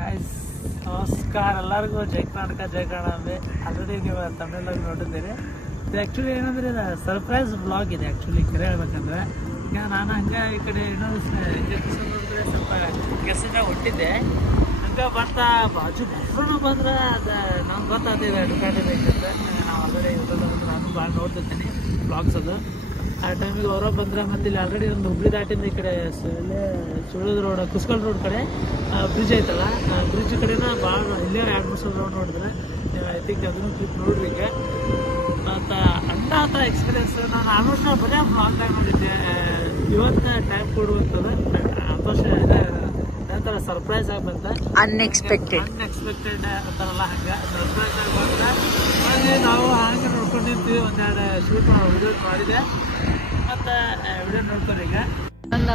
Guys ನಮಸ್ಕಾರ ಎಲ್ಲರಿಗೂ. ಜೈ ಕರ್ನಾಟಕ ಜೈ Kannada. Already ನೀವು ತಮಿಳಲ್ಲಿ ನೋಡಿದ್ದೀರಿ. ಇದು ಆ್ಯಕ್ಚುಲಿ ಏನಂದರೆ ಇದು ಸರ್ಪ್ರೈಸ್ ಬ್ಲಾಗ್ ಇದೆ. ಆ್ಯಕ್ಚುಲಿ ಕರೆ ಹೇಳ್ಬೇಕಂದ್ರೆ ಈಗ ನಾನು ಹಂಗೆ ಈ ಕಡೆ ಇನ್ನೊಂದು ನೋಡಿದ್ರೆ ಸ್ವಲ್ಪ ಕೆಲಸದಾಗ ಹೊಟ್ಟಿದ್ದೆ. ಹಂಗೆ ಬರ್ತಾ ಬಾಜು ಬರೋಣ ಬಂದ್ರೆ ಅದು ನಮ್ಗೆ ಗೊತ್ತಾಗ್ತಿದೆ ಅಡ್ವರ್ಟೈಸ್ ಐತಂತ. ನಾವು ಆಲ್ರೆಡಿ ಯೂಟ್ಯೂಬ್ ನಾನು ಭಾಳ ನೋಡ್ತಿರ್ತೀನಿ ಬ್ಲಾಗ್ಸ್. ಅದು ಆ ಟೈಮಿಗೆ ಅವರ ಬಂದ್ರೆ ಮತ್ತೆ ಇಲ್ಲಿ ಆಲ್ರೆಡಿ ಒಂದು ಹುಬ್ಳಿ ದಾಟಿಂದ ಈ ಕಡೆ ಇಲ್ಲೇ ಸುಳ್ಳದ ರೋಡ್ ಕುಸ್ಕಲ್ ರೋಡ್ ಕಡೆ ಬ್ರಿಡ್ಜ್ ಐತಲ್ಲ, ಬ್ರಿಡ್ಜ್ ಕಡೆನ ಭಾಳ ಇಲ್ಲೇ 2-3 ಸಲ ರೋಡ್ ನೋಡಿದ್ರೆ ನೀವು ಐ ಥಿಂಕ್ ಅದನ್ನು ಕ್ಲಿಪ್ ನೋಡ್ರಿ. ಈಗ ಮತ್ತು ಅಂಥ ಎಕ್ಸ್ಪೀರಿಯನ್ಸ್ ನಾನು ಆಲ್ಮೋಸ್ಟ್ ಬರೀ ಬ್ಲಾಗ್ದಾಗ ನೋಡಿದ್ದೆ. ಇವತ್ತು ಟೈಮ್ ಕೊಡುವಂಥದ್ದು ಸಂತೋಷ ಇದೆ. ನಂತರ ಸರ್ಪ್ರೈಸ್ ಆಗಿ ಬಂತ, ಅನ್ಎಕ್ಸ್ಪೆಕ್ಟೆಡ್ ಅಂತಾರಲ್ಲ ಹಂಗೆ ಸರ್ಪ್ರೈಸ್ ಆಗಿ ಬಂತ. ನಾವು ಹಂಗೆ ನೋಡ್ಕೊಂಡು ನಿಂತೀವಿ. ಒಂದೆರಡು ಶೂಟ್ ವಿಡಿಯೋ ಮಾಡಿದೆ ಮತ್ತು ವಿಡಿಯೋ ನೋಡ್ಕೊಂಡು ಈಗ ಬಂದ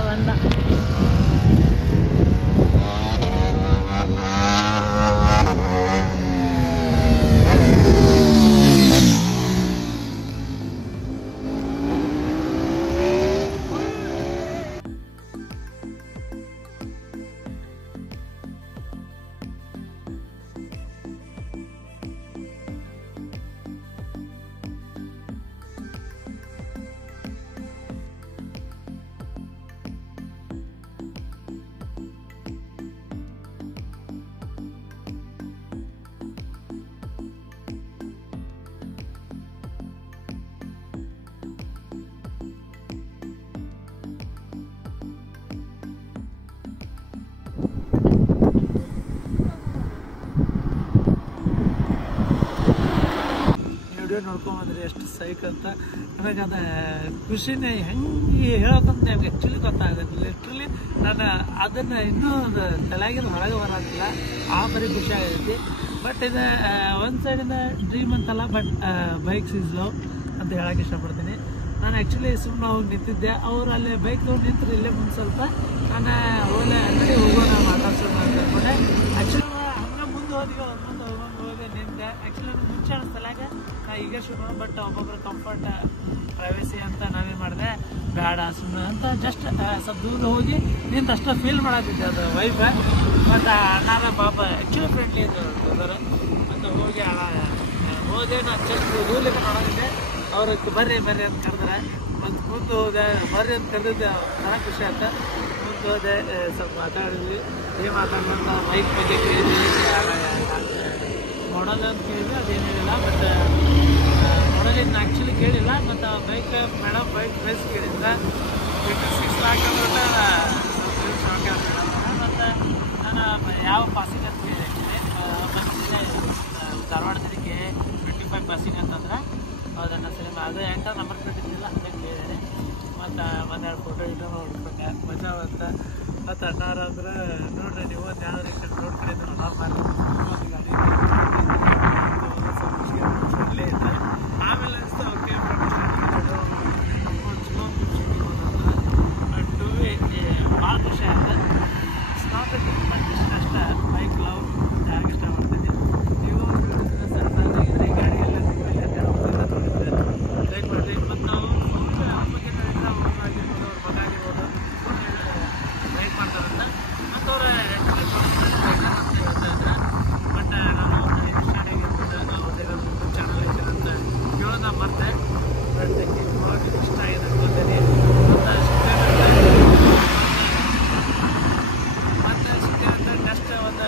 ನೋಡ್ಕೊಂಬಂದ್ರಿ ಎಷ್ಟು ಸೈಕ್ ಅಂತ. ನನಗೆ ಅದು ಖುಷಿನೇ ಹೆಂಗೆ ಹೇಳೋಕ್ಕಂತ ನಮ್ಗೆ ಆ್ಯಕ್ಚುಲಿ ಗೊತ್ತಾಗುತ್ತೆ. ಲಿಟ್ರಲಿ ನಾನು ಅದನ್ನು ಇನ್ನೂ ತಲೆಯಾಗಿಂದ ಹೊರಗೆ ಬರೋದಿಲ್ಲ. ಆ ಬರೀ ಖುಷಿ ಆಗೈತಿ. ಬಟ್ ಇದು ಒಂದು ಸೈಡಿಂದ ಡ್ರೀಮ್ ಅಂತಲ್ಲ, ಬಟ್ ಬೈಕ್ಸ್ ಈಸ್ ಲವ್ ಅಂತ ಹೇಳೋಕೆ ಇಷ್ಟಪಡ್ತೀನಿ. ನಾನು ಆ್ಯಕ್ಚುಲಿ ಸುಮ್ಮನೆ ಹೋಗಿ ನಿಂತಿದ್ದೆ. ಅವರು ಅಲ್ಲಿ ಬೈಕ್ ನೋಡಿ ನಿಂತರು ಇಲ್ಲೇ ಮುಂದೆ ಸ್ವಲ್ಪ. ನಾನು ಆಲ್ರೆಡಿ ಹೋಗೋಣ ಮಾತಾಡ್ಸೋಣ ಅಂತ ಅಂದ್ಕೊಂಡೆ. ಆ್ಯಕ್ಚುಲಿ ಹಂಗೆ ಮುಂದೆ ಹೋಗಿ ನಿಂತೆ. ಆ್ಯಕ್ಚುಲಿ ನನಗೆ ಮುಂಚೆ ಅನಿಸ್ತಲಾಗ ನಾ ಈಗ ಶುರು, ಬಟ್ ಒಬ್ಬೊಬ್ಬರು ಕಂಫರ್ಟ್ ಪ್ರೈವೇಸಿ ಅಂತ ನಾವೇನು ಮಾಡಿದೆ, ಬೇಡ ಸುಮ್ಮನೆ ಅಂತ ಜಸ್ಟ್ ಸ್ವಲ್ಪ ದೂರ ಹೋಗಿ ನಿಂತು ಅಷ್ಟೇ ಫೀಲ್ ಮಾಡತ್ತಿದ್ದೆ. ಅದು ವೈಫ್ ಮತ್ತು ಅಣ್ಣಾರ ಪಾಪ ಆ್ಯಕ್ಚುಲಿ ಫ್ರೆಂಡ್ಲಿ ಇದ್ದರು. ಮತ್ತು ಹೋಗಿ ಹೋದೆ. ನಾನು ಜಸ್ಟ್ ದೂರಲಿಕ್ಕೆ ಮಾಡೋದಿದ್ದೆ. ಅವ್ರಿಗೆ ಬರ್ರಿ ಅಂತ ಕರೆದ್ರೆ ಮತ್ತು ಮುಂದೆ ಹೋದೆ. ಬರ್ರಿ ಅಂತ ಕರೆದಿದ್ದೆ. ಚೆನ್ನಾಗಿ ಖುಷಿ ಆಯ್ತು. ಮುಂದೆ ಹೋದೆ, ಸ್ವಲ್ಪ ಮಾತಾಡಿದ್ವಿ. ಏನು ಮಾತಾಡ್ಬಂತ ಬೈಕ್ ಬಗ್ಗೆ ಕೇಳಿದ್ವಿ, ಮಾಡಲ್ ಅಂತ ಕೇಳಿದ್ವಿ. ಅದೇನು ಹೇಳಿಲ್ಲ. ಮತ್ತು ಮಾಡಲ್ ಇನ್ನು ಆ್ಯಕ್ಚುಲಿ ಕೇಳಿಲ್ಲ. ಮತ್ತು ಬೈಕ್ ಮೇಡಮ್ ಬೈಕ್ ಪ್ರೈಸ್ ಕೇಳಿದ್ರೆ 26 lakh ಅಂದ್ರೆ ಶಾಕ್ ಆಗ್ತದೆ. ಮತ್ತು ನಾನು ಯಾವ ಪಾಸಿಂಗ್ ಅಂತ ಕೇಳಿದೆ. ಧಾರವಾಡ ತನಕ 25 ಪಾಸಿಂಗ್ ಅಂತಂದ್ರೆ ಹೌದಣ್ಣ ಸರಿ. ಅದು ಎಂಟರ್ ನಂಬರ್ ಕೊಟ್ಟಿದ್ದಿಲ್ಲ ಅಂತ ಕೇಳಿದೆ. ಮತ್ತು ಒಂದೆರಡು ಫೋಟೋ ಇಟ್ಟು ನೋಡ್ಕೊಂಡೆ, ಮಜಾ ಬಂತ. ಮತ್ತು ಅಣ್ಣಾರ ಅಂದ್ರೆ ನೋಡ್ರಿ ನೀವು ಒಂದು ಯಾವ್ದು ಈ ಕಡೆ ನೋಡ್ಕೊಂಡಿದ್ದು ನಾರ್ಮಲ್ ಗಾಡಿ ಇಲ್ಲೇ ಇದ್ದೆ. ಆಮೇಲೆ ಅನಿಸ್ತು ಓಕೆ ಚಲೋ ಭಾಳ ಖುಷಿ ಆಯ್ತು. ಸ್ಟಾರ್ಟ್ ಅಷ್ಟೇ ಬೈಕ್ ಲವ್ ಯಾರಿಗೆ ಇಷ್ಟಪಡ್ತೀನಿ. ನೀವು ಸರ್ಪ್ರೈಸ್ ಗಾಡಿ ಎಲ್ಲ ಲೈಕ್ ಮಾಡಿರಿ. ಮತ್ತು ನಾವು ಬಗ್ಗೆ ಅವ್ರ ಮಗ ಆಗಿರ್ಬೋದು ಲೈಕ್ ಮಾಡ್ತಾರಂತ. ಮತ್ತು ಅವ್ರ ಅಂತ ಹೇಳ್ತಾ ಇದ್ರೆ. ಬಟ್ ನಾನು ಚಾನಲ್ ಐತೆ ಅಂತ ಕೇಳೋದ ಬರ್ತೆ. ಬಟ್ ಇಷ್ಟ ಆಗಿದೆ ಅನ್ಕೋತೀನಿ. ಮತ್ತು ಜಸ್ಟ್ ಒಂದು